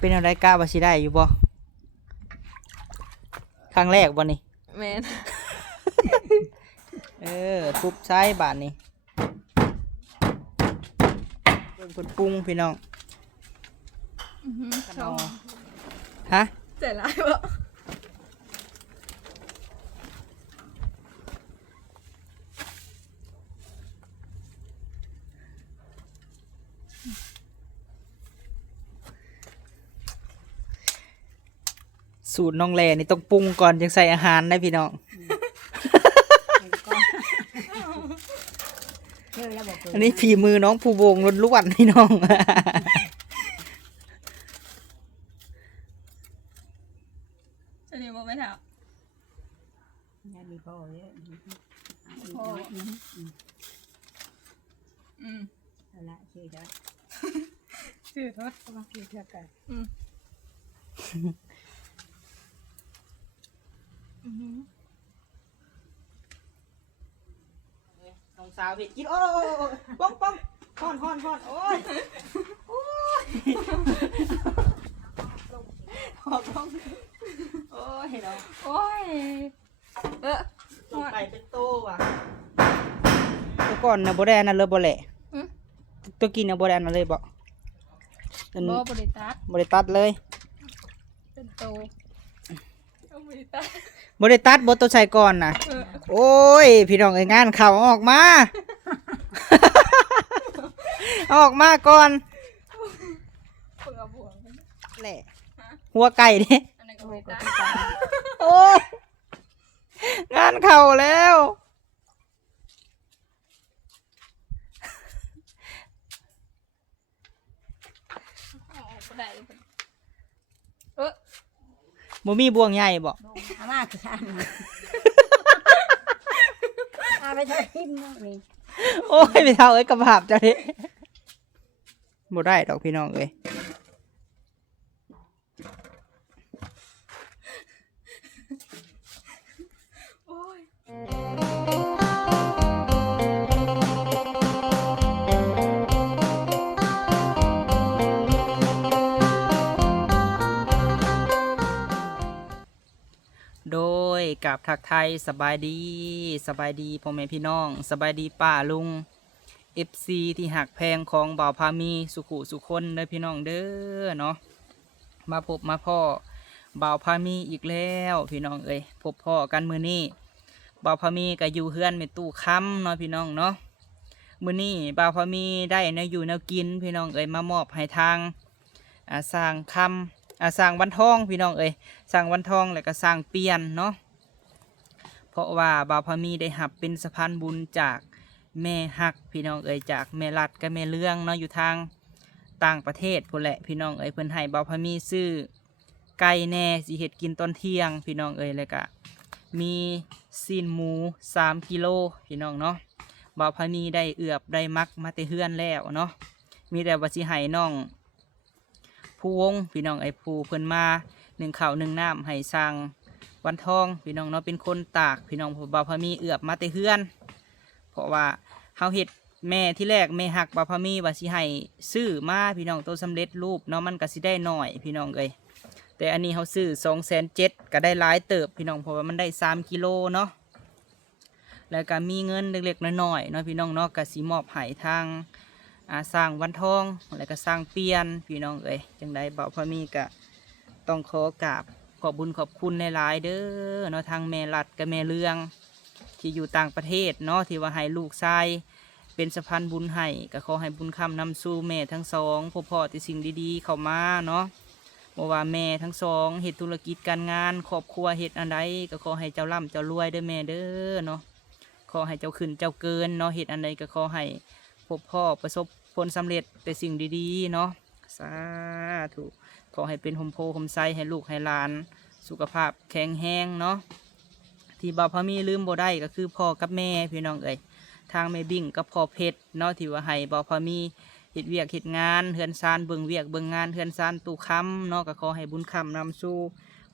เป็นอะไรกล้าบ่สิได้อยู่บ่ครั้งแรกบ่นี่แม่นทุบซ้ายบาทนี่เพิ่นปรุงพี่น้องขนมฮะเสร็จแล้วบ่สูตรน้องแลนี่ต้องปรุงก่อนจึงใส่อาหารได้พี่น้องอันนี้ฝีมือน้องผู้วงล้วนๆพี่น้องจะนี่บ่ไม่ถามพ่อนั่นแหละชื่อเด้อ ชื่อโทษ มาชื่อเท่ากัน น้องสาวเห็ดกินโอ้ป้องฮ้อนโอ้ยหอบลงโอ้ยเนาะ โอ้ยลงไปเป็นโตว่ะตัวก่อนนะบ่ได้อันนั้นเลยบ่แหละตัวกินนะบ่ได้อันนั้นเลยบ่บ่บริตัด บ่ได้ตัดเลย เป็นโตบริตัด บ่ได้ตัดบ่ตัวใส่ก่อนน่ะโอ้ยพี่น้องเอ้ยงานเข้าออกมาออกมาก่อน เปิดบวง แหละหัวไก่เด้ อันนั้นก็บริตัด โอ้ยงานเข้าแล้ว บ่ได้บ่มีบ่วงใหญ่บ่ อามาคือท่านอาไปทำทิมนี่ โอ้ยพี่เฒ่าเอ้ยกระบาบจ้ะเด้บ่ได้ดอกพี่น้องเอ้ยโดยกับทักไทยสบายดีพ่อแม่พี่น้องสบายดีป้าลุง FC ที่หักแพงของบ่าวพามีสุขุสุคนเด้อพี่น้องเด้อเนาะมาพบมาพ่อบ่าวพามีอีกแล้วพี่น้องเอ้ยพบพ่อกันมื้อนี้บ่าวพามีก็อยู่เฮือนแม่ตู้ค้ำเนาะพี่น้องเนาะมื้อนี้บ่าวพามีได้แนวอยู่แนวกินพี่น้องเอ้ยมามอบให้ทางสร้างคำสร้างวันทองพี่น้องเอ้ยสร้างวันทองแล้วก็สร้างเปลี่ยนเนาะเพราะว่าบ่าวพามีได้หับเป็นสะพานบุญจากแม่ฮักพี่น้องเอ๋ยจากแม่รัดกับแม่เลื่องเนาะอยู่ทางต่างประเทศพุ่นแหละพี่น้องเอ๋ยเพิ่นให้บ่าวพามีซื้อไก่แน่สิเฮ็ดกินตอนเที่ยงพี่น้องเอ๋ยแล้วก็มีซีนหมู3 กิโลพี่น้องเนาะบ่าวพามีได้เอือบได้มักมาแต่เฮือนแล้วเนาะมีแต่ว่าสิให้น้องผู้วงพี่น้องเอ๋ยผู้เพิ่นมา1 ข้าว 1 น้ำให้สร้างวันทองพี่น้องเนาะเป็นคนตากพี่น้องบ่าวพามีเอือบมาแต่เฮือนเพราะว่าเฮาเฮ็ดแม่ที่แรกแม่หักบ่าวพามีว่าสิให้ซื้อมาพี่น้องตัวสำเร็จรูปเนาะมันก็สิได้หน่อยพี่น้องเอ้ยแต่อันนี้เฮาซื้อ270,000ก็ได้หลายเติบพี่น้องเพราะว่ามันได้3 กิโลเนาะแล้วก็มีเงินเล็กๆน้อยๆเนาะพี่น้องเนาะก็สิมอบให้ทางสร้างวันทองแล้วก็สร้างเปลี่ยนพี่น้องเอ้ยจังไดบ่าวพามีก็ต้องขอกราบขอบบุญขอบคุณหลายๆเด้อเนาะทางแม่รัดกับแม่เลืองที่อยู่ต่างประเทศเนาะที่ว่าให้ลูกชายเป็นสะพานบุญให้ก็ขอให้บุญคำนำสู่แม่ทั้งสองพ่อพ่อที่สิ่งดีๆเข้ามาเนาะบอกว่าแม่ทั้งสองเฮ็ดธุรกิจการงานครอบครัวเฮ็ดอันใดก็ขอให้เจ้าร่ำเจ้ารวยเด้อแม่เด้อเนาะขอให้เจ้าขึ้นเจ้าเกินเนาะเฮ็ดอันใดก็ขอให้พ่อประสบผลสำเร็จแต่สิ่งดีๆเนาะสาธุขอให้เป็นหมโพหมไซให้ลูกให้หลานสุขภาพแข็งแรงเนาะที่บ่าวพามีลืมบ่ได้ก็คือพ่อกับแม่พี่น้องเอ้ยทางแม่บิ่งกับพ่อเพชรเนาะที่ว่าให้บ่าวพามีเฮ็ดเวียกเฮ็ดงานเฮือนซานเบิ่งเวียกเบิ่งงานเฮือนซานตู้ค้ำเนาะก็ขอให้บุญคำนำสู่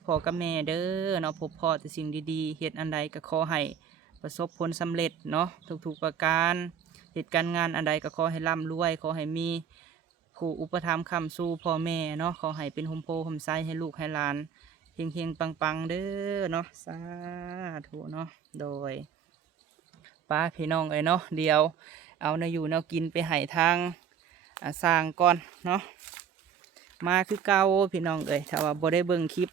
พ่อกับแม่เด้อเนาะพบพ่อแต่สิ่งดีๆเฮ็ดอันใดก็ขอให้ประสบผลสำเร็จเนาะทุกๆประการเหตุการงานอันใดก็ขอให้ร่ำรวยขอให้มี ผู้อุปถัมภ์ค้ำสู่พ่อแม่เนาะขอให้เป็นโฮมโพโฮมไซให้ลูกให้หลานเฮงๆปังๆเด้อเนาะสาธุเนาะโดยป้าพี่น้องเอ้ยเนาะเดี๋ยวเอาเนาอยู่เนากินไปให้ทางสร้างก่อนเนาะมาคือเก่าพี่น้องเอ้ยถ้าว่าบ่ได้เบิ่งคลิป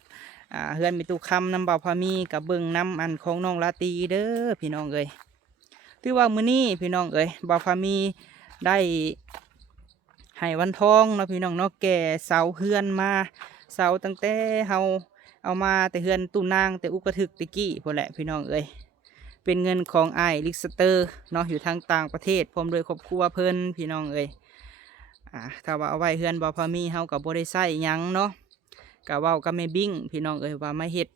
เฮือนมีตุคำน้ำเบาพามีกับเบิ่งน้ำอันของน้องลาตีเด้อพี่น้องเอ้ยถือว่ามื้อนี้พี่น้องเอ้ยเบาพามีได้ให้วันทองเนาะพี่น้องเนาะแก่เสาเฮือนมาเสาตั้งแต่เฮาเอามาแต่เฮือนตู้นางแต่อุกระถึกตะกี้พอแหละพี่น้องเอ้ยเป็นเงินของอ้ายลิกสเตอร์เนาะอยู่ทางต่างประเทศพร้อมโดยครอบครัวเพิ่นพี่น้องเอ้ยถ้าว่าเอาไว้เฮือนบ่พอมีเฮากับบ่ได้ใช้หยังเนาะกะเว้ากับแม่บิ้งพี่น้องเอ้ยว่ามาเฮ็ด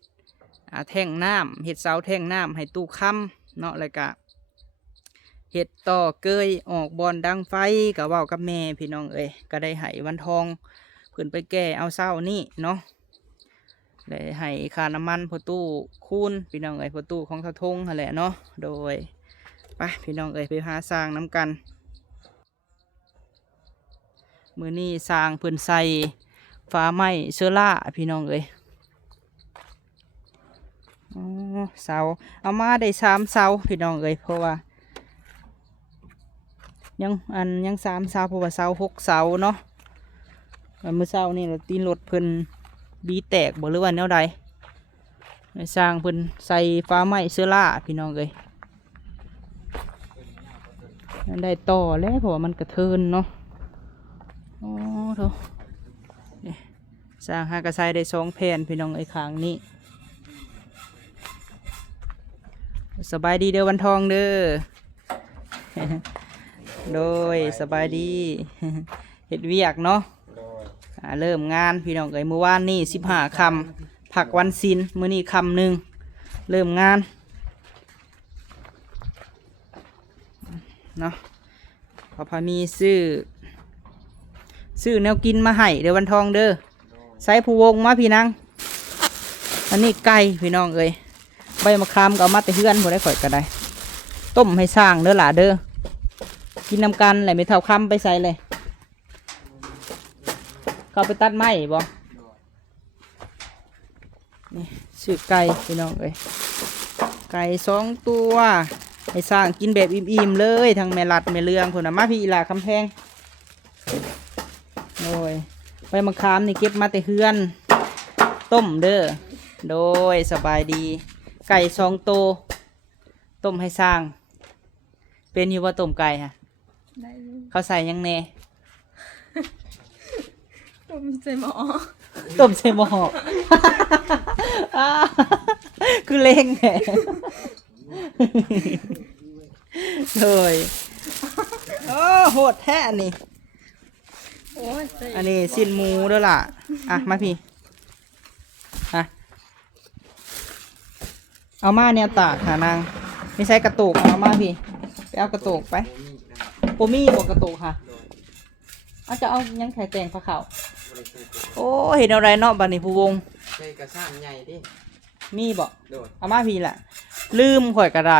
แท่งน้ำเฮ็ดเสาแท่งน้ำให้ตู้ค้ำเนาะแล้วก็เฮ็ดต่อเกยออกบอนดังไฟกะเว้ากับแม่พี่น้องเอ้ยก็ได้ให้วันทองเพิ่นไปแก้เอาเสานี่เนาะได้ให้ค่าน้ำมันพอตู้คูณพี่น้องเอ้ยพอตู้ของเท่าทงนั่นแหละเนาะโดยไปพี่น้องเอ้ยไปหาสร้างน้ำกันมื้อนี้สร้างเพิ่นใส่ฟ้าไหม้เชื้อราพี่น้องเอ้ยเสาเอามาได้3 เสาพี่น้องเอ้ยเพราะว่ายัง3 เสาเพราะว่าเสา6 เสาเนาะมื้อเสานี่เราตีนรถเพิ่นบีแตกบ่หรือว่าแนวใดสร้างเพิ่นใส่ฟ้าไหม้เชื้อราพี่น้องเอ้ยได้ต่อแล้วเพราะว่ามันกระเทินเนาะโอ้โธ่นี่สร้างหากระใส่ได้2 แผ่นพี่น้องไอ้ข้างนี้สบายดีเด้อวันทองเด้อ โดยสบายดีเฮ็ดเวียกเนาะเริ่มงานพี่น้องเอ้ยเมื่อวานนี่15 ค่ำผักวันศีลมื้อนี้ค่ำหนึ่งเริ่มงานเนาะพอมีซื้อแนวกินมาให้เดี๋ยววันทองเด้อใส่ผู้วงมาพี่นางอันนี้ไก่พี่น้องเอ้ยใบมะขามก็เอามาแต่เฮือนบ่ได้ข่อยก็ได้ต้มให้สร้างเด้อหล่ะเด้อกินน้ำกันแหละไม่เท่าคำไปใส่เลยเขาไปตัดไม้บ่นี่ซื้อไก่พี่น้องเอ้ยไก่2 ตัวให้สร้างกินแบบอิ่มๆเลยทั้งแม่ลัดแม่เลืองคนน่ะมาพี่อีหลาคำแพงโดยใบมะขามนี่เก็บมาแต่เฮือนต้มเด้อโดยสบายดีไก่2 ตัวต้มให้สร้างเป็นอยู่ว่าต้มไก่ฮะได้อยู่ เขาใส่ยังแน่ ต้มใส่หม้อ ต้มใส่หม้อ คือเล่งแหละเลยโอ้โหดแท้อันนี้ โอ้ยใส่ อันนี้สิ้นหมูด้วยล่ะอ่ะมาพี่อ่ะเอามาเนี่ยตากหานางไม่ใช่กระตุกเอามาพี่ไปเอากระตุกไปโปมี่บอกกระตุกค่ะเอาจะเอายังไข่แตงผ้าขาวโอ้เห็นอะไรเนาะบัดนี้ผู้วง ใส่กระซ่านใหญ่ดิ มีบอก โดด เอามาพี่ละลืมข่อยกระได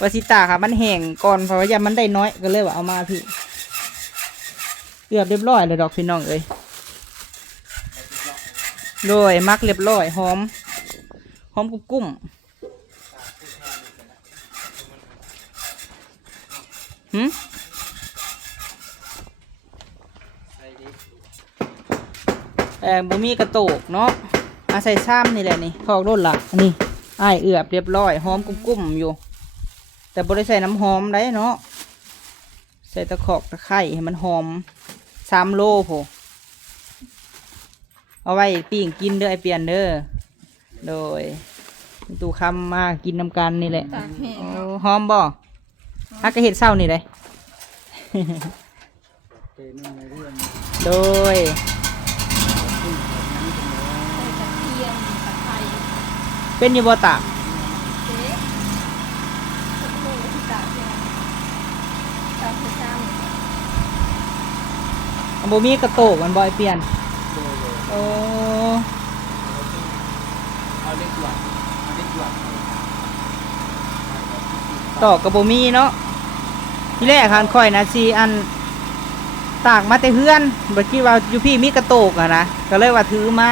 วาสิตาค่ะมันแห้งก่อนเพราะว่ายามันได้น้อยก็เลยว่าเอามาพี่เรียบร้อยเลยดอกพี่น้องเอ้ยโดยมักเรียบร้อยหอมกุ้มหืม ใส่ดิ บ่มีกระโตกเนาะอาใส่ซ้ำนี่แหละนี่ทอกโดนละอันนี้อ้ายเอือบเรียบร้อยหอมกุ้มอยู่แต่บ่ได้ใส่น้ำหอมได้เนาะใส่ตะขอกตะไคร้ให้มันหอม3 โลโผเอาไว้ปิ้งกินเด้อไอเปลี่ยนเด้อโดยตู้คำมากินน้ำกันนี่แหละ ตากแห้ง โอ้ เนาะ หอมบ่ฮักกะเห็ดเศร้านี่เลย โดย ใส่กระเทียมตะไคร้ เป็นอยูบตาก เจ๊ทุกโลที่ตากแห้งตากให้ซ้ำ อันบ่มีกระโตกมันบ่อยเปลี่ยน โดด โอ้ เอาเล็กหวานเอาเล็กหวาน ตอกกระบ่มีเนาะที่แรกคันค่อยนะสิอันท ตากมาแต่เฮือนบ่คิดว่าอยู่พี่มีกระโตกอะนะก็เลยว่าถือมา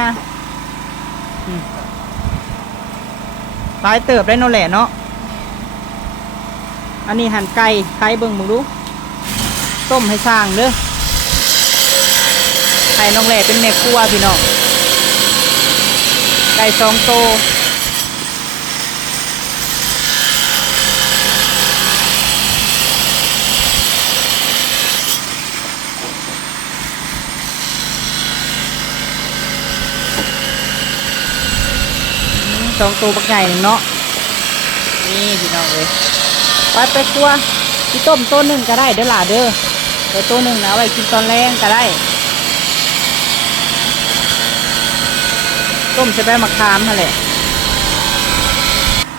หลายเติบได้เนาะแหละเนาะอันนี้หั่นไก่เบิ่งมึงดูต้มให้สร้างเด้อให้น้องแหล่เป็นแม่ครัวพี่น้องไก่2 โตว2 ตัวบักใหญ่หนึ่งเนาะนี่พี่น้องเลยไปครัวที่ต้มตัวหนึ่งก็ได้เด้อล่ะเด้อแต่ตัวหนึ่งนะเอาไว้กินตอนแรงก็ได้ต้มใส่ใบมะขามนั่นแหละ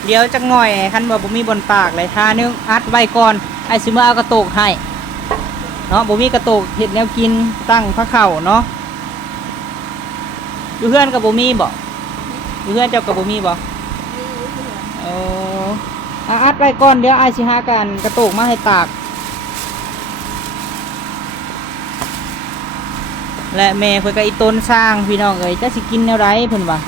เดี๋ยวจักหน่อยคันว่าบ่มีบนปากเลยท่านึงอัดไว้ก่อนไอ้สิมาเอากระโตกให้เนาะบ่มีกระโตกเห็ดแนวกินตั้งพระเข่าเนาะอยู่เพื่อนกับบ่มีบ่อยู่เพื่อนเจ้ากับบ่มีบ่ มีอยู่เพื่อน อัดไว้ก่อนเดี๋ยวไอ้สิหากันกระโตกมาให้ตากและแม่เพิ่นก็อีต้นสร้างพี่น้องเอ้ยจะสิกินแนวไรเพิ่นว่า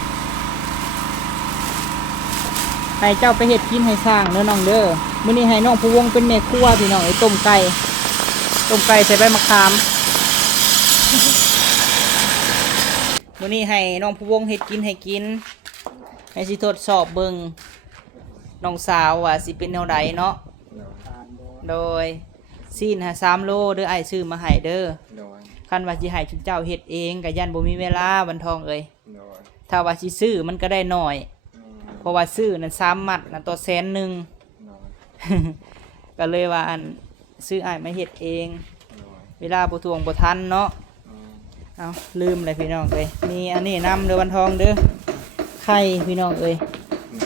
ให้เจ้าไปเฮ็ดกินให้สร้างเด้อน้องเด้อมื้อนี้ให้น้องผู้วงเป็นแม่ครัวพี่น้องไอ้ต้มไก่ใส่ใบมะขามมื้อนี้ให้น้องผู้วงเฮ็ดกินให้กินให้สิทดสอบเบิ่งน้องสาวว่าสิเป็นแนวใดเนาะโดยซีน3 โลเด้อไอ้ซื้อมาให้เด้อคันว่าสิให้ชุนเจ้าเฮ็ดเองก็ยันบ่มีเวลาวันทองเอ้ยถ้าว่าสิซื้อมันก็ได้น้อยเพราะว่าซื้อนั้น3 มัดนั้นต่อ100,000ก็เลยว่าอันซื้ออ้ายมาเฮ็ดเองเวลาบ่ทวงบ่ทันเนาะเอาลืมเลยพี่น้องเอ้ยมีอันนี้นำเด้อวันทองเด้อไข่พี่น้องเอ้ย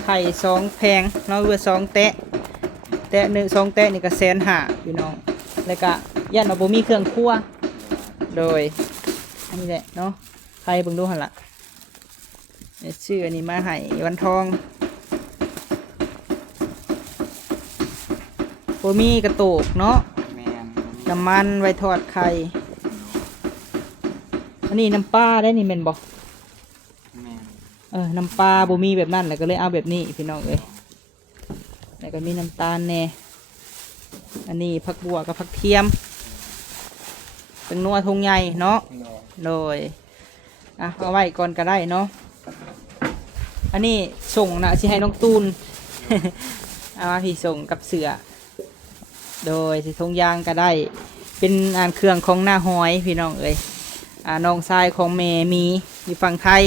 ไข่2 แพงเนาะเรือ2 แตะ1 2 แตะนี่ก็150,000พี่น้องแล้วก็ยันว่าบ่มีเครื่องครัวโดยอันนี้แหละเนาะไข่เบิ่งดูหั่นล่ะชื่ออันนี้มาให้วันทองบ่มีกระโตกเนาะน้ำมันไว้ทอดไข่อันนี้น้ำปลาได้นี่แม่นบ่น้ำปลาบ่มีแบบนั้นแล้วก็เลยเอาแบบนี้พี่น้องเอ้ยแล้วก็มีน้ำตาลแน่อันนี้ผักบัวกับผักเทียมเป็นนัวทงใหญ่เนาะโดยเอาไว้ก่อนก็ได้เนาะอันนี้ส่งนะสิให้น้องตูน เอามาพี่ส่งกับเสือโดยสิทงยางก็ได้เป็นเครื่องของหน้าหอยพี่น้องเอ้ยน้องชายของแม่มีอยู่ฝั่งไทย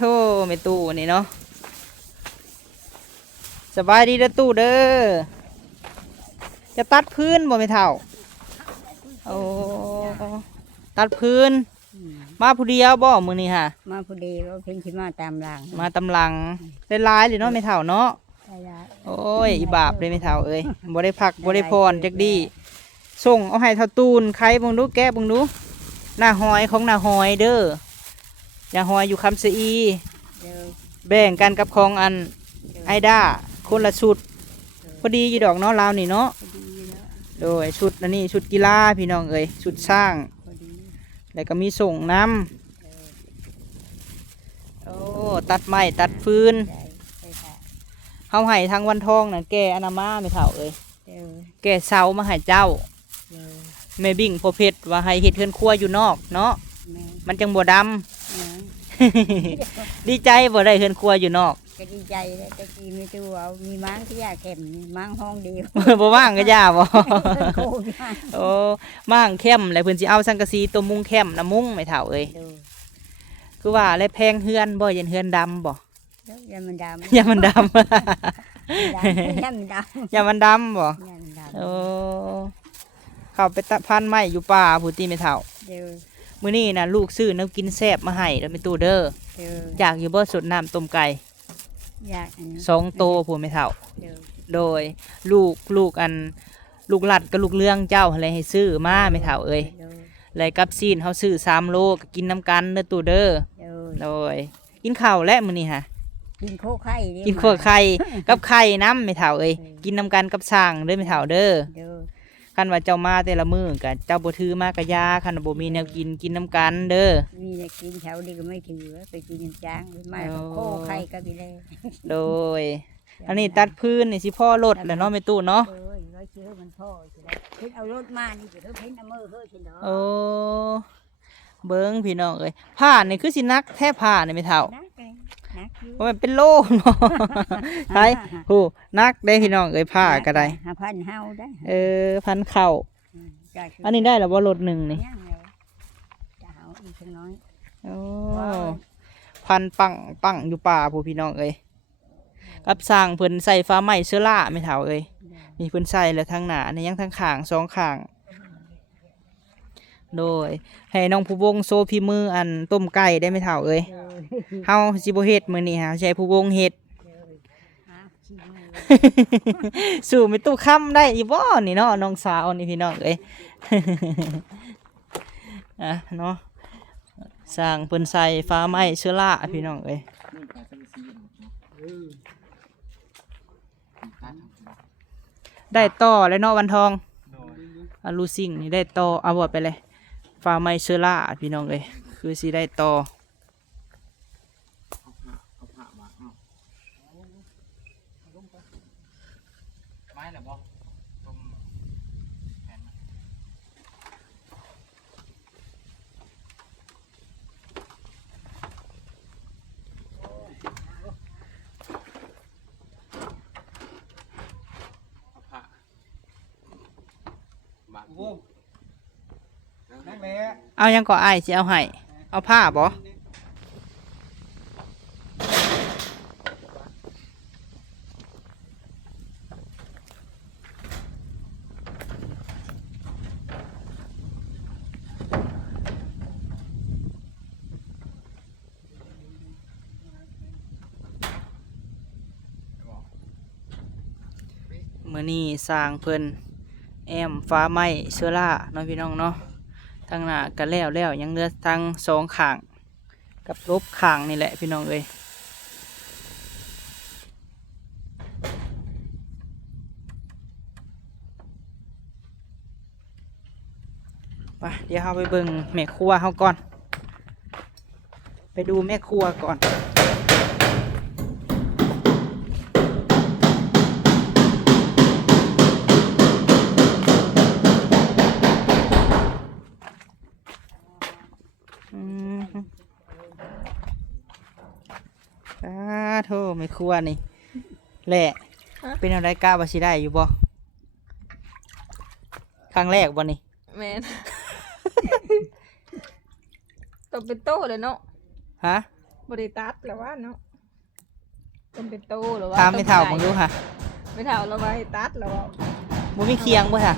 โธ่แม่ตู้นี่เนาะสบายดีเด้อตู้เด้อจะตัดพื้นบ่ไม่เท่าโอ้ตัดพื้นมาผู้เดียวบ่มื้อนี้ค่ะมาพอดีว่าเพิ่งสิมาตามหลังมาตำลังได้หลายเลยเนาะไม่เท่าเนาะ ได้ โอ้ยอีบาปเลยไม่เท่าเอ้ยบ่ได้พักบ่ได้พรจักดีส่งเอาให้เท่าตูนใครบังดูแกะบังดูหน้าหอยของหน้าหอยเด้อหน้าหอยอยู่คำสะอีแบ่งกันกับของอันไอด้าคนละชุดพอดีอยู่ดอกเนาะลาวนี่เนาะโดยชุดอันนี้ชุดกีฬาพี่น้องเอ้ยชุดสร้างแล้วก็มีส่งน้ำโอ้ตัดไม้ตัดฟืนเฮาให้ทางวันทองน่ะแกอนามาไม่เท่าเอ้ยแกเสามาให้เจ้าแม่บิ่งพอเพชรว่าให้เฮ็ดเฮือนครัวอยู่นอกเนาะมันจังบ่ดำ ดีใจบ่ได้เฮือนครัวอยู่นอกก็ดีใจเลยตะกี้มีตัวมีม้างที่ยาเข็มม้างห้องเดียว บ่ว่างก็ย่าบ่ โอ้ว่างเข้มแล้วเพิ่นสิเอาสังกะสีตัวมุงเข้มน้ำมุงไม่เท่าเอ้ยคือว่าอะไรแพงเฮือนบ่ยันเฮือนดำบ่อย่ามันดำ อย่ามันดำ อย่ามันดำ อย่ามันดำบ่โอ้เข้าไปตะพันไม้อยู่ป่าผู้ที่ไม่เท่ามื้อนี้น่ะลูกซื้อน้ำกินแซ่บมาให้แล้วไม่ตู้เด้ออยากอยู่บ่สดน้ำต้มไก่อยาก2 โตผู้ไม่เท่าโดยลูกอันลูกหลัดกับลูกเลี้ยงเจ้าอะไรให้ซื้อมาไม่เท่าเอ้ยเลยกับซีนเขาซื้อ3 โลก็กินน้ำกันเด้อตู้เด้อโดยกินข้าวและมื้อนี้ฮะกินโคไข่ กินโคไข่กับไข่น้ำไม่เท่าเอ้ยกินน้ำกันกับช่างเด้อไม่เท่าเด้อ คันว่าเจ้ามาแต่ละมื้อก็เจ้าบ่ถือมากะยาคันว่าบ่มีแนวกินกินน้ำกันเด้อ มีแต่กินแถวนี้ก็ไม่ถือไปกินจางมาก็โคไข่ก็ไปเลย โดย อันนี้ตัดพื้นนี่สิพ่อรถแหละเนาะแม่ตู้เนาะ เอ้ยร้อยเชื้อมันพ่อสิได้เพิ่นเอารถมานี่เดี๋ยวเพิ่นเอามือเฮ้ยสิเนาะ โอ้เบิ่งพี่น้องเอ้ยผ้านี่คือสินักแท้ผ้านี่ไม่เท่า นักเลยนักอยู่ เพราะมันเป็นโลเนาะ ใช่โหนักได้พี่น้องเอ้ยผ้าก็ได้ 5,000เฮาได้ พันเข่าอันนี้ได้แล้วบ่รถหนึ่งนี่ ย่างเลยจะเอาอีกจังน้อย โอ้พันปังอยู่ป่าผู้พี่น้องเอ้ยกับสร้างเพิ่นใส่ฟ้าไหม้เชื้อราไม่เท่าเอ้ยนี่เพิ่นใส่แล้วทางหน้านี่ยังทางข้างสองข้าง โดยให้น้องผู้วงโซพี่มืออันต้มไก่ได้ไม่เท่าเอ้ยเฮาสิบ่เฮ็ดมื้อนี้ฮะใช้ผู้วงเฮ็ด ขี้มือ สู่ไม่ตู้ค้ำได้อีบ่นี่เนาะน้องสาวนี่พี่น้องเอ้ย อ่ะเนาะสร้างเพิ่นใส่ฟ้าไหม้เชื้อราพี่น้องเอ้ย นี่ปลาสังกะสีตัด ได้ต่อแล้วเนาะวันทอง โดย อาลูซิงนี่ได้ต่อเอาบ่ไปเลยฟ้าไหม้เชื้อราพี่น้องเอ้ยคือสิได้ต่อ เอาผ้ามาเอาไม้เหรอบ่ต้มแผ่นมาเอาผ้าบาดวงนั่งแหละ เอายังก่ออ้ายสิเอาให้เอาผ้าบ่มื้อนี้สร้างเพิ่นแอมฟ้าไหม้เชื้อราเนาะพี่น้องเนาะทางหน้าก็แล้วยังเหลือทางสองข้างกับลบข้างนี่แหละพี่น้องเอ้ยไปเดี๋ยวเราไปเบิ่งแม่ครัวเฮาก่อน ไปดูแม่ครัวก่อน โธ่ไม่ครัวนี่แหละเป็นอะไรกล้าว่าสิได้อยู่บ่ครั้งแรกบ่นี่ แมน ต้องเป็นโตเลยเนาะ ฮะ บริตัดแล้วว่าเนาะต้องเป็นโตหรือว่า ถามไม่เท่ามึงดูค่ะ ไม่เท่าแล้วว่าให้ตัดแล้วว่า บ่มีเคียงบ่ค่ะ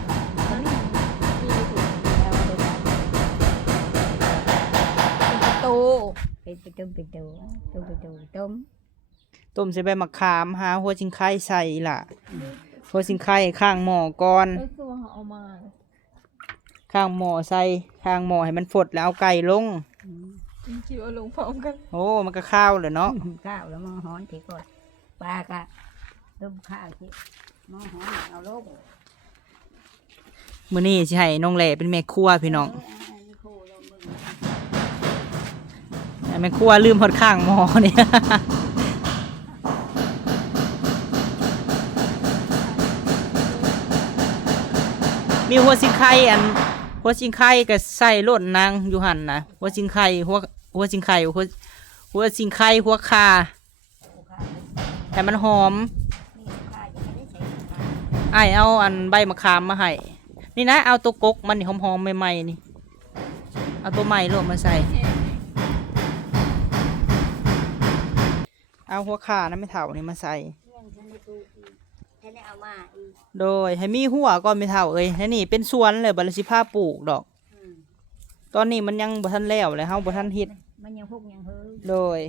มีถูกแล้วว่าบริตัดเป็นโต เป็นต้มต้ม ต้มใส่ใบมะขามหาหัวชิงไข่ใส่ล่ะหัวชิงไข่ข้างหม้อก่อน ก็คือว่าเขาเอามา ข้างหม้อใส่ข้างหม้อให้มันฝดแล้วเอาไก่ลง จริงๆเอาลงพร้อมกัน โอ้มันก็ข้าวเลยเนาะ ข้าวแล้วมอฮ้อนทีก่อนปลากะต้มข้าวที่มอฮ้อนเอาลง มื้อนี้สิให้น้องแหล่เป็นแม่ครัวพี่น้องแม่ครัวลืมหดข้างหม้อนี่ มีหัวสิงไข่หัวสิงไข่ก็ใส่โลดนางอยู่หั่นนะหัวสิงไข่หัวสิงไข่หัวสิงไข่หัวคาแต่มันหอมอ้ายเอาอันใบมะขามมาให้นี่นะเอาตัวกกมันนี่หอมๆใหม่ๆนี่เอาตัวใหม่โลดมาใส่เอาหัวขานะไม่เท่านี่มาใส่ ให้ได้เอามาอีก โดยให้มีหัวก่อนไม่เท่าเอ้ยให้นี่เป็นสวนเลยบัดละสิพาปลูกดอก ตอนนี้มันยังบ่ทันแล้วเลยเฮาบ่ทันเฮ็ด มันยังพกยังเฮ้ย โดย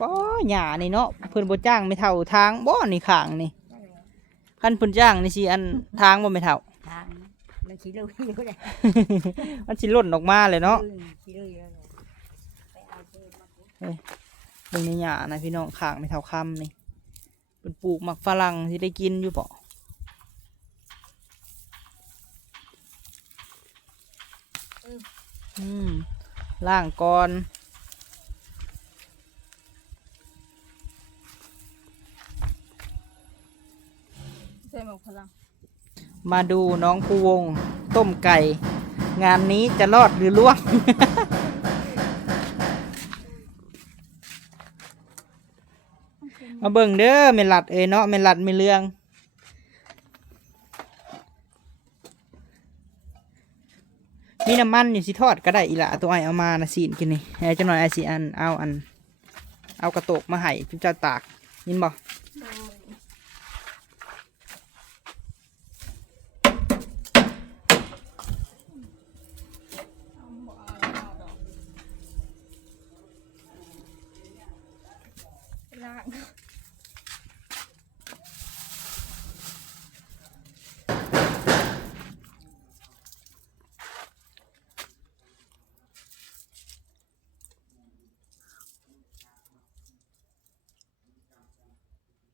บ่หญ้านี่เนาะเพิ่นบ่จ้างไม่เท่าทางบ่นี่ข้างนี่คันเพิ่นจ้างนี่สิอันทางบ่ไม่เท่า ทางมันชี้ลุยอยู่เลย มันสิหล่นออกมาเลยเนาะ ชี้ลุยเลยไปเอาเจมาปุ๊บ เบิ่งในหญ้านะพี่น้องข้างไม่เท่าคำนี่เพิ่นปลูกหมักฝรั่งสิได้กินอยู่บ่ ล่างก่อนใส่หมกพลัง มาดูน้องภูวงต้มไก่ งานนี้จะรอดหรือล่วง มาเบิ่งเด้อเมลัดเนาะเมลัดไม่เรื่องมีน้ำมันอยู่สิทอดก็ได้อีหละตัวไอเอามานะสีนกินนี่ไอ้เจ้าหน่อยไอสีเอากระโตกมาให้จุ๊จ้าตากยินบ่ ล่าง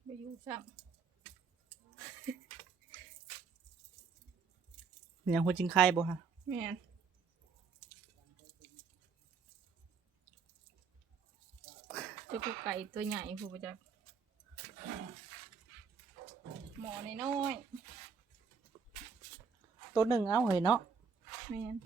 ไปอยู่สั่ง ยังหัวจิงไข่บ่ฮะ แม่นจะกูไก่ตัวใหญ่ผู้ประจักษ์หมอน้อย ตัวหนึ่งเอาเหยเนาะ ๆแม่น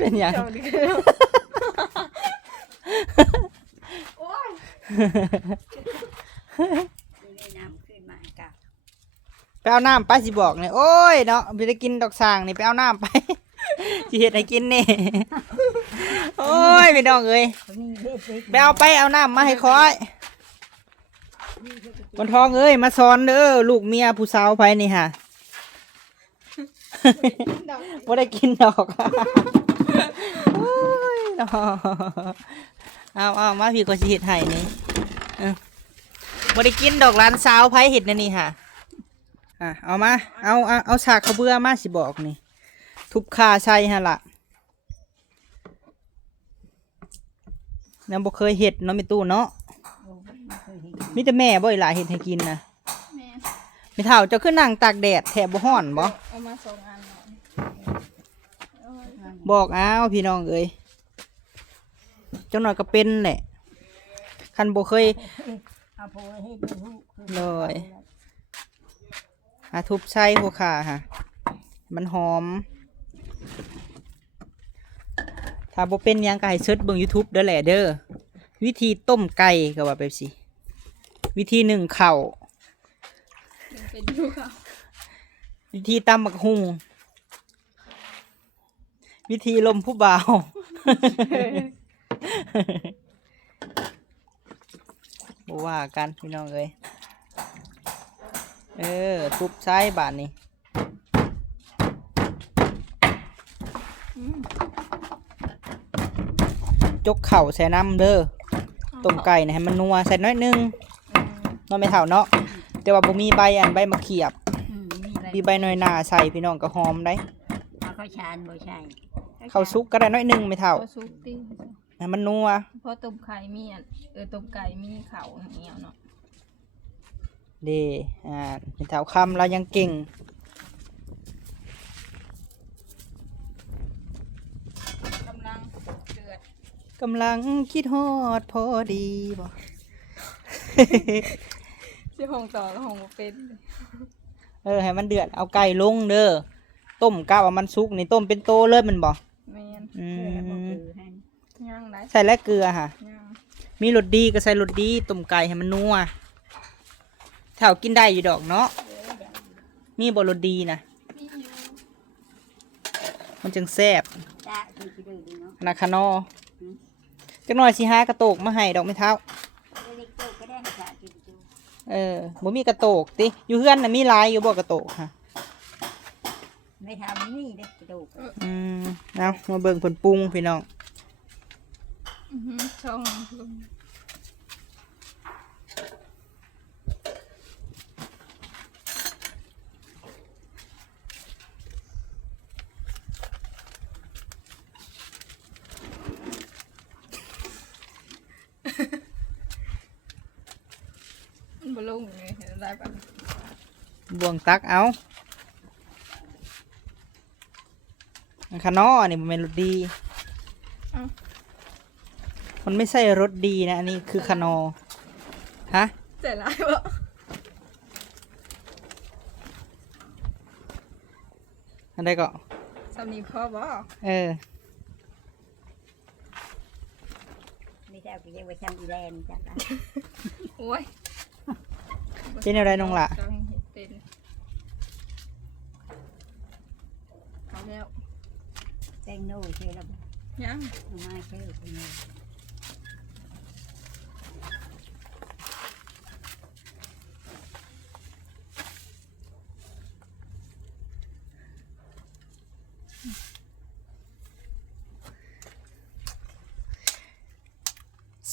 เป็นหยัง เจ้าดีแล้วโอ้ย นี่ได้น้ำขึ้นมากับ ไปเอาน้ำไปสิบอกเนี่ยโอ้ยเนาะไปได้กินดอกสางนี่ไปเอาน้ำไป สิเฮ็ดให้กินนี่ โอ้ยพี่น้องเอ้ย นี่เล็ก ไปเอาน้ำมาให้คอยบนท้องเอ้ยมาสอนเด้อลูกเมียผู้สาวไปนี่ฮะ ดอก บ่ได้กินดอก โอ้ยเนาะเอามาพี่ก็สิเฮ็ดให้นี่บ่ได้กินดอกร้านสาวไผเฮ็ดนั่นนี่ฮะเอามาเอาฉากเขาเบื่อมาสิบอกนี่ทุบขาใส่ฮะล่ะยังบ่เคยเฮ็ดเนาะแม่ตู้เนาะมีแต่แม่บ่อีหล่ะเฮ็ดให้กินนะ แม่น ไม่เท่าเจ้าขึ้นนั่งตากแดดแถบบ่ฮ้อนบ่ เอามา2 อันหน่อยเอาไว้ บอกอ้าวพี่น้องเอ้ยเจ้าหน่อยก็เป็นแหละคันบ่เคย เอาโพให้ดู เลยทุบใส่หัวขาค่ะ มันหอม ถ้าบ่เป็นหยังก็ให้เสิร์ชเบิ่ง YouTube เด้อแหละเด้อวิธีต้มไก่ก็ว่าไปสิ วิธีนึ่งข้าว ยังเป็นอยู่ค่ะ วิธีตำบักหุ่งวิธีลมผู้บ่าว บ่ว่ากันพี่น้องเอ้ยทุบใช้บาทนี้ จกเข่าใส่น้ำเด้อต้มไก่นะให้มันนัวใส่น้อยนึงเนาะไม่เท่าเนาะแต่ว่าบ่มีใบมะเขียบมีใบน้อยหนาใส่พี่น้องก็หอมได้ เอาข้าวชานบ่ใช่ ข้าวซุกก็ได้น้อยนึงไม่เท่า ซุปติ้ง ให้มันนัว เพราะต้มไข่มีต้มไก่มีเขาอย่างเงี้ยเนาะ เด้ไม่เท่าคำเรายังเก่ง กำลังเดือด กำลังคิดฮอดพอดีบ่ ที่ห้องต่อแล้วห้องบ่เป็น ให้มันเดือดเอาไก่ลงเด้อต้มกะว่ามันสุกนี่ต้มเป็นโตเลยมันบ่ แม่น ให้ ย่างได้ ใส่และเกลือค่ะ ย่าง มีรสดีก็ใส่รสดีต้มไก่ให้มันนัวแถวกินได้อยู่ดอกเนาะมีบ่รสดีนะ มีอยู่ มันจึงแซ่บ จ้าที่จะดูเนาะ นาคานอจักหน่อยสิหากระโตกมาให้ดอกไม่เท้า เล็กโตก็ได้จ้าที่ดู บ่มีกระโตกติอยู่เฮือนน่ะมีหลายอยู่บ่กระโตกค่ะ ไม่ทำนี่เด็กกระดูก เอามาเบิ่งเพิ่นปรุงพี่น้อง ช่อง อะไรบ้าง บ่วงตักเอาคานอนี่มันเป็นรสดีมันไม่ใช่รสดีนะอันนี้คือคานอฮะ เสร็จแล้วบ่ อันใดก็ สามีพ่อบ่ เออ ไม่ใช่เอาไปเรียกว่าช่างอีแลนจ้ะ โอ้ย เป็นอะไรน้องล่ะ จังเห็ดเป็นเอาแล้ว แตงโน่ใช่แล้วบ่ ยัง เอามาใช่แตงโน่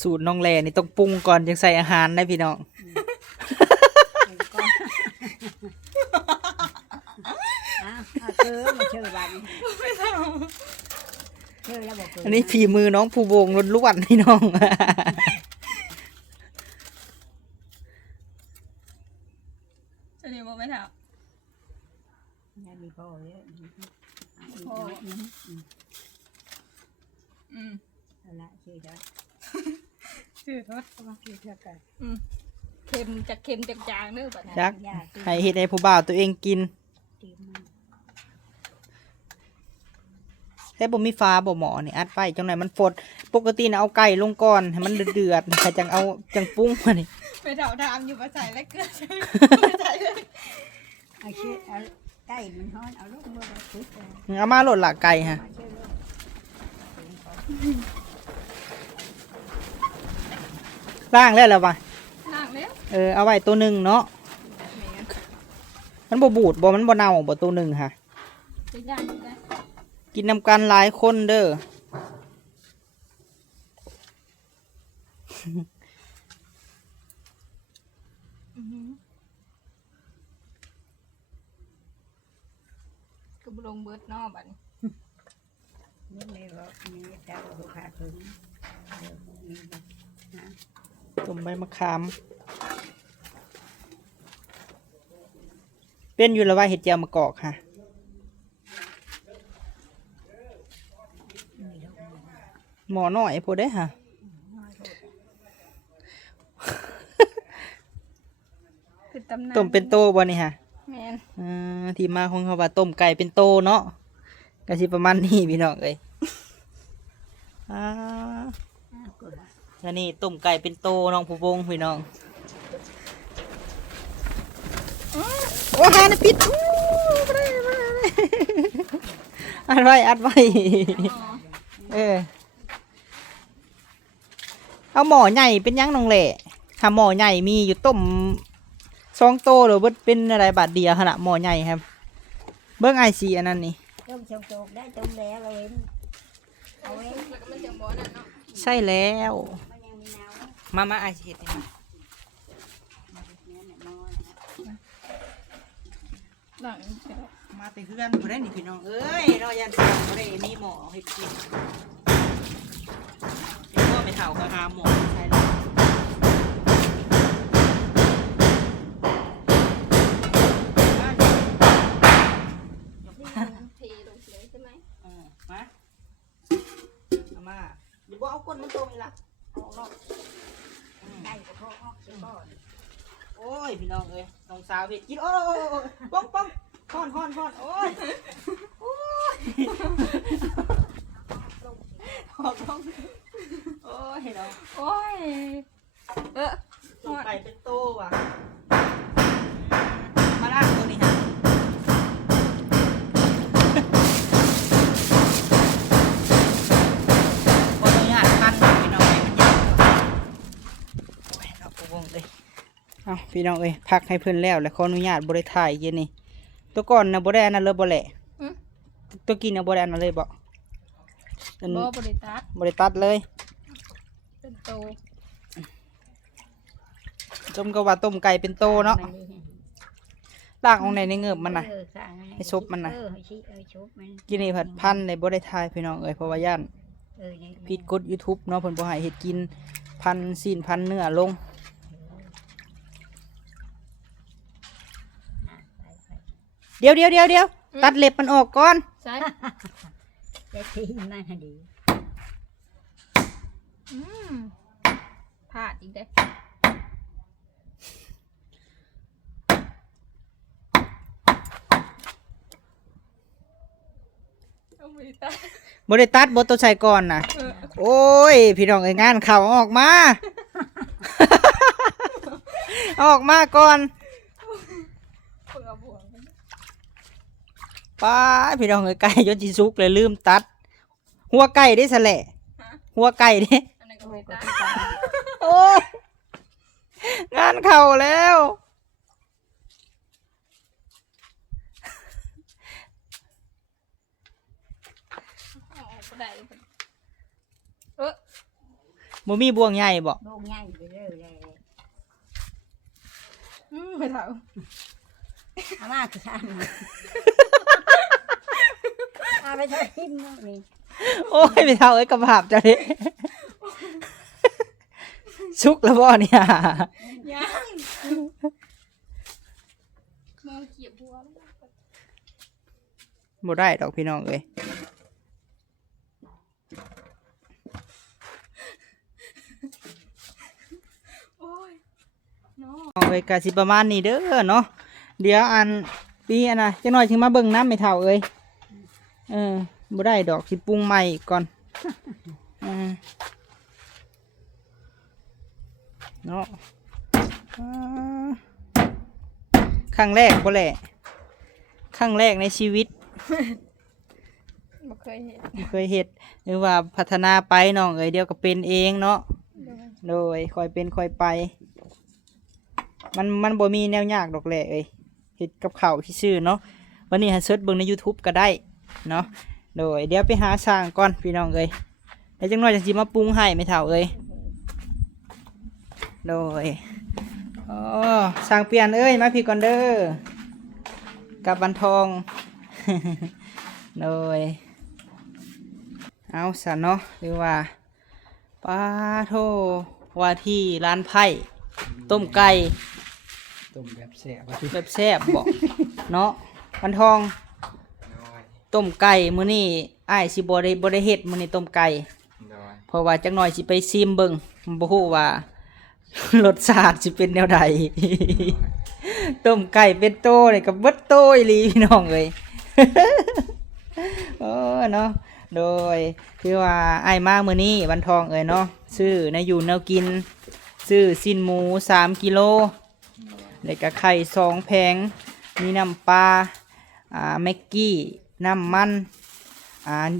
สูตรน้องแลนี่ต้องปรุงก่อนจึงใส่อาหารได้พี่น้อง เป็นก้อนเอาเจอมาเชื่อวัน ไม่ท เชื่อแล้วบอกเกิ อันนี้ฝีมือน้องผู้วงล้วนๆพี่น้อง ำสามีบ่ไม่ท ยังมีพ่อเยอะ ำพ่อเอาละชื่อเด้อ ชื่อทศ มาชื่อเท่ากัน เค็มจากเค็มจากจางเด้อบัดนี้ จักให้เฮ็ดให้ผู้บ่าวตัวเองกิน ตีมัน แต่บ่มีฟ้าบ่หมอนี่อัดไว้จังไหนมันฟดปกติน่ะเอาไก่ลงก่อนให้มันเดือดๆให้จังเอาจังปรุงมานี่ ไปเดาทามอยู่มาใส่แล้วเกลือใช่ไม่ใส่เลย เอาชื่อเอาใกล้มันฮ้อนเอาลูกมือมาทุบเลย เอามาโหลดละไก่ฮะ มาชื่อลูก ล้างแล้วล่ะว่ะ นั่งแล้ว เอาไว้ตัวหนึงเนาะ แม่น มันบ่บูดบ่มันบ่เน่าบ่ตัวหนึงค่ะ จะย่างอยู่ได้ กินนำกันหลายคนเด้อ ก็บลงเบิดนอบัดนี้ นี่เลยว่ามีเจ้าลูกค้าถึงเดี๋ยวมีแบบนะ ต้มใบมะขาม เป็นอยู่แล้วว่าเห็ดเจียวมะกอกค่ะ หมอหน่อยพอได้ค่ะ คือตำนาน ต้มเป็นโตบ่นี่ค่ะ แม่น ที่มาของเขาว่าต้มไก่เป็นโตเนาะก็สิประมาณนี้พี่น้องเอ้ยแล้วนี่ต้มไก่เป็นโตน้องผู้วงพี่น้องโอ้หาในปิดบ่ได้อัดไว้อัดไว้ เอาหม้อใหญ่เป็นยังน้องแหละถ้าหม้อใหญ่มีอยู่ต้ม2 โตหรือว่าเป็นอะไรบาทเดียวขนาดหม้อใหญ่ครับ เบิ้งไอซีอันนั้นนี่ ต้มชงโตกได้ต้มแล้วเราเองเอาเอง แล้วก็มันจะบ่นั่นเนาะ ใช่แล้ว มันยังมีน้ำ มาไอซีเห็ดนี่มา เนื้อเนี่ยน้อย หลังจะได้ มาแต่เพื่อนบ่ได้นี่พี่น้องเอ้ยเรายันสั่งบ่ได้มีหม้อให้กินเป็นพ่อไปเฒ่าก็หาหม้อใช่แล้ว เทลงเลยใช่ไหม มาเอามาอย่าบอกเอาก้นมันตรงนี่ล่ะเอาออก ไก่กับพ่อออกเสียก่อน โอ้ยพี่น้องเอ้ยน้องสาวเห็ดกินโอ้ยป้องฮ้อนโอ้ยโอ้ยหอบลงโอ้ยน้อง โอ้ยเออ ลงไปเป็นโตว่ะมาล่างตัวนี้ฮะขออนุญาตพันพี่น้องเอ้ยมันยาวโอ้ยเราก็วงเลยเอาพี่น้องเอ้ยพักให้เพื่อนแล้วแล้วขออนุญาตบริถ่ายเย็นนี่ตัวก่อนนะบริอันนั้นเลยบ่แหละตัวกินนะบริอันนั้นเลยบ่อัน บ่บริตัด บริตัดเลย เป็นโต ต้มก็ว่าต้มไก่เป็นโตเนาะลากออกในเงือบมันน่ะ ให้ซุปมันน่ะ ให้ซุปมัน กินนี่ผัดพันในบ่ได้ทายพี่น้องเอ้ยเพราะว่าย่าน นี่ ผิดกฎ YouTube เนาะเพิ่นบ่ให้เฮ็ดกินพันซีนพันเนื้อลง เดี๋ยวตัดเล็บมันออกก่อน ใช่ จะทิ้งมาให้ดี อืมพลาดอีกเด้อเอาไปตา บ่ได้ตัดบ่ตัวใส่ก่อนน่ะโอ้ยพี่น้องเอ้ยงานเข้าออกมา เอาออกมาก่อน เปลือกบวง ป้าพี่น้องเอ้ยไก่จนสิสุกเลยลืมตัด หัวไก่ได้ซะแหละหัวไก่เด้ อันนั้นก็ไปตา โอ้ยงานเข้าแล้ว เอาออกก็ได้ บ่มีบ่วงใหญ่บ่ ลูกใหญ่ไปเรื่อยเลย ไม่เท่า เอามาคือช่างมาเอาไปทอดทิ้งนี่ โอ้ยไม่เท่าเอ้ยกระบาบจ้ะเด้สุกแล้วบ่เนี่ย ยังมองเขียบหัว บ่ได้ดอกพี่น้องเอ้ย โอ้ยน้อง เอาเอ้ยก็สิประมาณนี้เด้อเนาะเดี๋ยวอันปีอันน่ะจักหน่อยถึงมาเบิ่งน้ำไม่เท่าเอ้ยบ่ได้ดอกสิปรุงใหม่อีกก่อนเนาะครั้งแรกบ่แหละครั้งแรกในชีวิต ไม่เคยเห็น บ่เคยเฮ็ดหรือว่าพัฒนาไปน้องเอ้ยเดี๋ยวก็เป็นเองเนาะโดยค่อยเป็นค่อยไป มันบ่มีแนวยากดอกแหละเอ้ยเฮ็ดกับข้าวซื่อๆเนาะวันนี้หาเสิร์ชเบิ่งใน YouTube ก็ได้เนาะโดยเดี๋ยวไปหาสร้างก่อนพี่น้องเอ้ยแล้วจังน้อยจังสิมาปรุงให้ไม่เท่าเอ้ยโดยอ๋อสร้างเปลี่ยนเอ้ยมาพี่ก่อนเด้อกับบันทอง โดยเอาซะเนาะหรือว่าปลาโทว่าที่ร้านไผ่ต้มไก่ ต้มแบบแซ่บ แบบแซ่บบอก เนาะบันทองต้มไก่มื้อนี้อ้ายสิบ่ได้เฮ็ดมื้อนี้ต้มไก่ โดย เพราะว่าจักหน่อยสิไปซิมเบิ่งบ่ฮู้ว่า รสชาติสิเป็นแนวใด ต้มไก่เป็นโตนี่ก็เบิดโตอีหลีพี่น้องเอ้ย เนาะโดยคือว่าอ้ายมามื้อนี้วันทองเอ้ยเนาะซื้อแนวอยู่แนวกิน ซื้อสิ้นหมู3กิโลแล้วก็ไข่2แผงมีน้ำปลาแม็กกี้น้ำมัน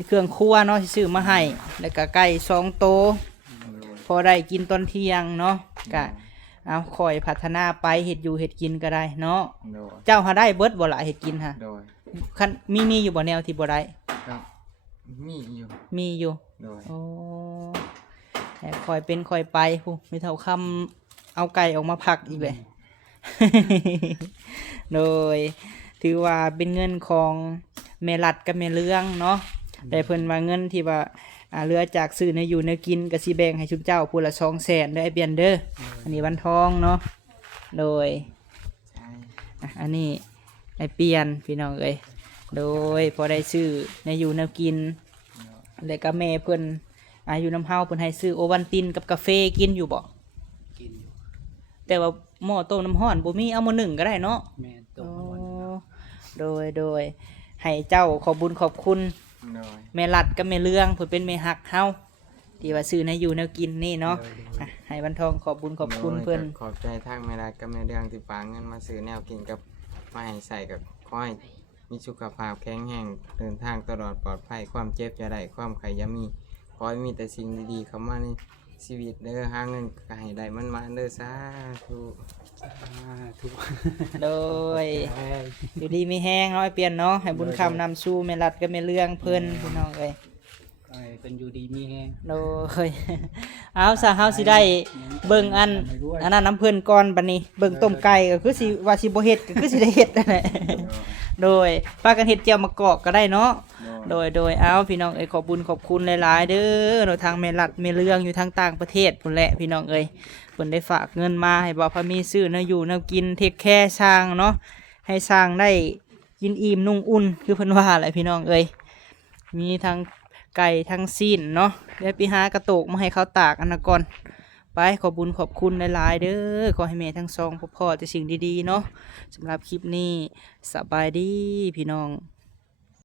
เครื่องครัวเนาะที่ซื้อมาให้แล้วก็ไก่2โตวพอได้กินตอนเที่ยงเนาะก็เอาคอยพัฒนาไปเฮ็ดอยู่เฮ็ดกินก็ได้เนาะ โดย เจ้าหาได้เบิดบ่ล่ะเฮ็ดกินฮะ โดย คันมีอยู่บ่แนวที่บ่ได้ ก็มีอยู่ มีอยู่ โดย โอ้แต่คอยเป็นคอยไปผู้มีเท่าคำเอาไก่ออกมาผักอีกเลย โดยถือว่าเป็นเงินของแม่รัดกับแม่เลื้องเนาะแต่เพิ่นว่าเงินที่ว่าเหลือจากซื้อในอยู่ในกินก็สิแบ่งให้ชุมเจ้าผู้ละ200,000เด้อไอ้เบียนเด้ออันนี้วันทองเนาะโดย ใช่ อันนี้ไอ้เปลี่ยนพี่น้องเอ้ยโดยพอได้ซื้อในอยู่ในกินแล้วก็แม่เพิ่นอยู่น้ำเฮาเพิ่นให้ซื้อโอวัลตินกับกาแฟกินอยู่บ่ กินอยู่ แต่ว่าหม้อต้มน้ำร้อนบ่มีเอามานึ่งก็ได้เนาะ แม่ต้ม อ๋อ มัน โดยให้เจ้าขอบุญขอบคุณ โดย แม่รัดกับแม่เรื่องเพิ่นเป็นแม่ฮักเฮาที่ว่าซื้อในอยู่แนวกินนี่เนาะให้บรรทองขอบบุญขอบคุณเพิ่น ขอบใจทางแม่รักกับแม่เรื่องที่ฝากเงินมาซื้อแนวกินกับมาให้ใส่กับขอให้มีสุขภาพแข็งแรงเดินทางตลอดปลอดภัยความเจ็บจะได้ความไข่อยามีขอให้มีแต่สิ่งดีๆเข้ามาในชีวิตเด้อหาเงินก็ให้ได้มันมาเด้อสาธุทุก โดยอยู่ดีมีแห้งเนาะไอ้เปลี่ยนเนาะให้บุญคำนำสู่แม่รัดกับแม่เรื่องเพิ่นพี่น้องเอ้ย เป็นอยู่ดีมีแฮง โดย เอาซะเฮาสิได้เบิ่งอันนั้นน้ำเพิ่นก่อนบัดนี้เบิ่งต้มไก่ก็คือสิว่าสิบ่เฮ็ดก็คือสิได้เฮ็ดนั่นแหละ โดยพากันเฮ็ดเจียวมะกอกก็ได้เนาะโดยเอาพี่น้องเอ้ยขอบบุญขอบคุณหลายๆเด้อเนาะทางแม่รัดแม่เรื่องอยู่ทางต่างประเทศพุ่นแหละพี่น้องเอ้ยเพิ่นได้ฝากเงินมาให้บ่าวพามีซื้อเนาะอยู่เนาะกินเทคแคร์ช้างเนาะให้ช้างได้ กินอิ่มนุ่งอุ่นคือเพิ่นว่าแหละพี่น้องเอ้ยมีทั้งไก่ทั้งซีนเนาะเดี๋ยวไปหากระโตกมาให้เขาตากอันนะก่อนไปขอบุญขอบคุณหลายๆเด้อขอให้แม่ทั้งสองพ่อแต่สิ่งดีๆเนาะสำหรับคลิปนี้สบายดีพี่น้อง